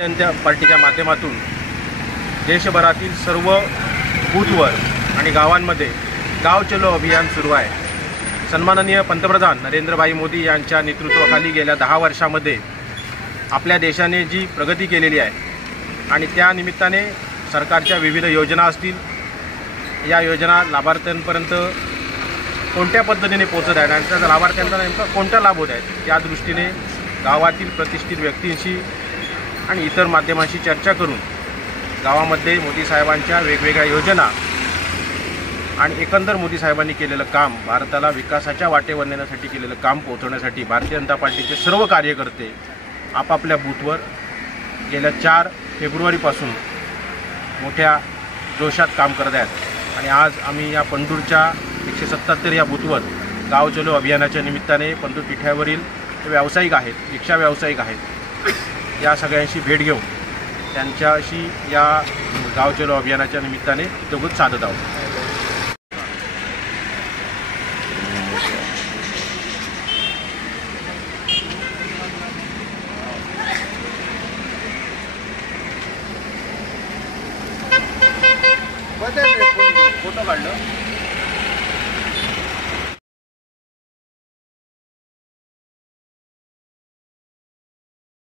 जनता पार्टीच्या माध्यमातून देशभरातील सर्व बूथवर आणि गावांमध्ये गाव चलो अभियान सुरू आहे। सन्माननीय पंतप्रधान नरेंद्रभाई मोदी यांच्या नेतृत्वाखाली गेल्या 10 वर्षामध्ये आपल्या देशाने जी प्रगती केलेली आहे आणि त्या निमित्ताने सरकारच्या विविध योजना असतील, या योजना लाभार्थ्यांपर्यंत कोणत्या पद्धतीने पोहोचत आहेत आणि त्या लाभार्थ्यांना नेमका कोणता लाभ होत आहे या दृष्टीने गावातील प्रतिष्ठित व्यक्तींशी आणि इतर माध्यमांशी चर्चा करून गावामध्ये मोदी साहेबांच्या वेगवेगळ्या योजना आणि एकंदर मोदी साहेबांनी केलेलं काम, भारताला विकासाच्या वाटेवर नेण्यासाठी केलेलं काम पोहोचवण्यासाठी भारतीय जनता पार्टीचे सर्व कार्यकर्ते आपापल्या बूथवर गेल्या 4 फेब्रुवारीपासून मोठ्या जोशात काम करत आहेत। आणि आज आम्ही या पंढूरच्या 177 या बूथवर गाव चलो अभियानाच्या निमित्ताने पंढूर पिठ्यावरील व्यावसायिक आहेत, रिक्षा व्यावसायिक आहेत, या सगळ्यांशी भेट घेऊन त्यांच्याशी या गाव चलो अभियानाच्या निमित्ताने हितगुज साधत आहोत। फोटो काढलं।